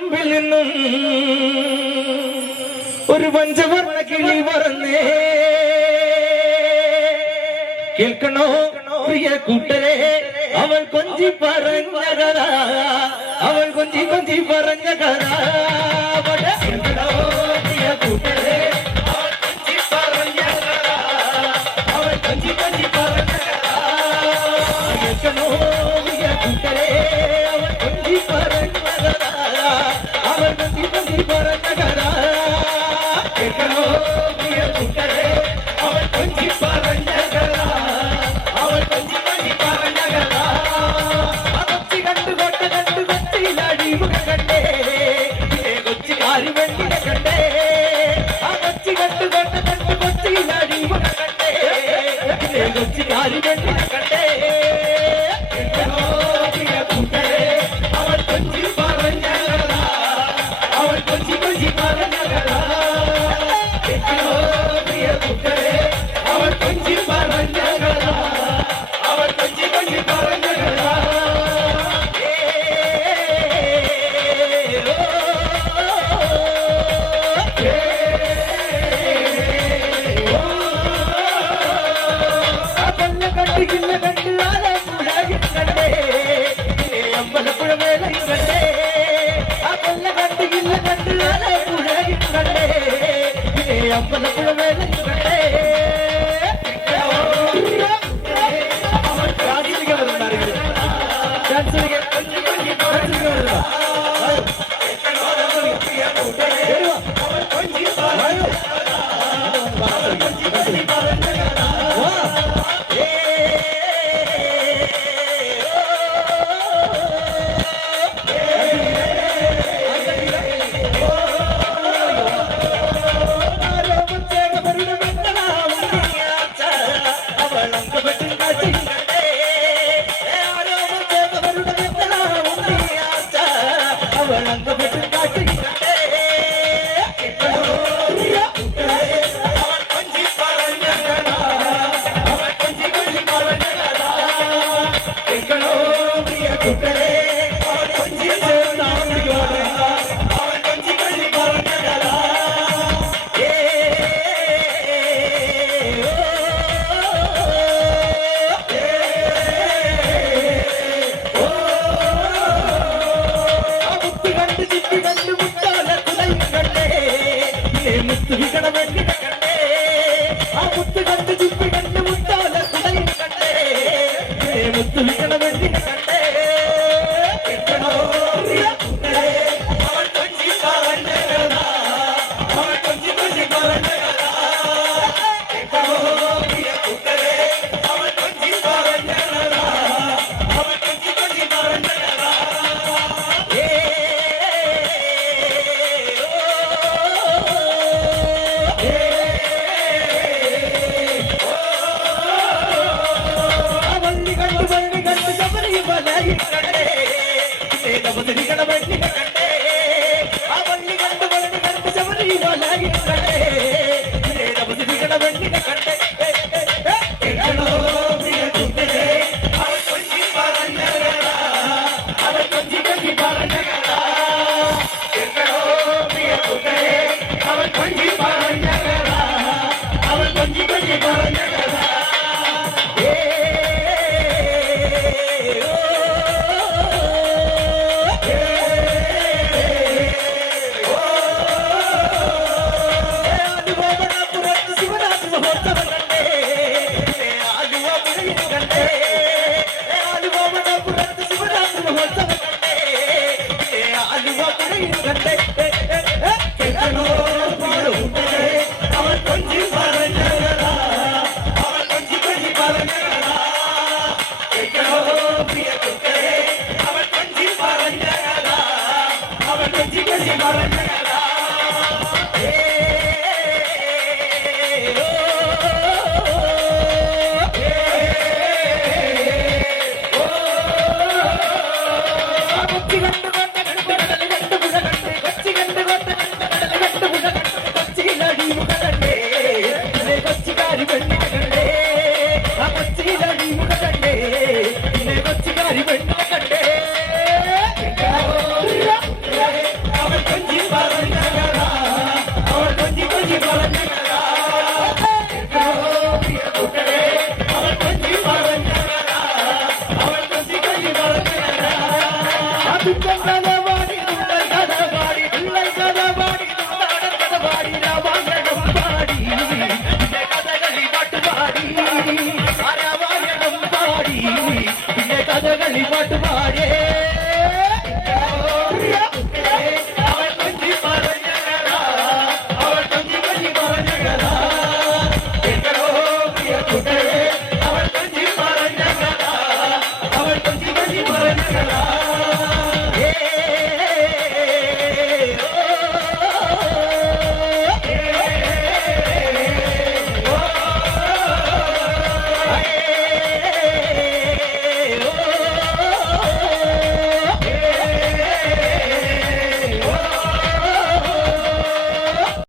പറമ്പിൽ നിന്നും ഒരു പഞ്ചവർണ്ണ കിളി പറന്നേ. കേൾക്കണോ പ്രിയ കൂട്ടരെ, അവൾ കൊഞ്ചി പറഞ്ഞ കഥ, അവൾ കൊഞ്ചി കൊഞ്ചി പറഞ്ഞ കഥ. കേൾക്കണോ പ്രിയ കൂട്ടരെ, അവൾ കൊഞ്ചി പറഞ്ഞ കഥ, അവൾ കൊഞ്ചി കൊഞ്ചി പറഞ്ഞ കഥ. കേൾക്കണോ പ്രിയ കൂട്ടരെ, അവൾ കൊഞ്ചി പറഞ്ഞ കഥ, അവൾ കൊഞ്ചി കൊഞ്ചി പറഞ്ഞ കഥ. കേൾക്കണോ പ്രിയ കൂട്ടരെ, അവൾ കൊഞ്ചി പറഞ്ഞ കഥ, അവൾ കൊഞ്ചി കൊഞ്ചി പറഞ്ഞ കഥ. കൊച്ചി കണ്ടു കൊട്ട കണ്ടു കൊച്ചിയിലടി മുഖം കണ്ടേ, കൊച്ചിക്കാരി വെണ്ണിനെ കണ്ടേ. ആ കൊച്ചി കണ്ടു കൊട്ട കണ്ടു കൊച്ചിയിലടി മുഖം കണ്ടേ, കൊച്ചിക്കാരി വെണ്ണിനെ കണ്ടേ. കേൾക്കണോ പ്രിയ കൂട്ടരെ, അവൾ കൊഞ്ചി പറഞ്ഞ കഥ, അവൾ കൊഞ്ചി കൊഞ്ചി പറഞ്ഞ കഥ. കേൾക്കണോ പ്രിയ കൂട്ടരെ, അവൾ കൊഞ്ചി പറഞ്ഞ കഥ, അവൾ കൊഞ്ചി കൊഞ്ചി പറഞ്ഞ കഥ. കണ്ടില്ല കണ്ട് ആലപ്പുഴയും കണ്ടേ, അമ്പലപ്പുഴ മേളയും കണ്ടേ. ആ കൊല്ല കണ്ടില്ല കണ്ട് ആലപ്പുഴയും കണ്ടേ, അമ്പലപ്പുഴ മേളയും കണ്ടേ. Hey!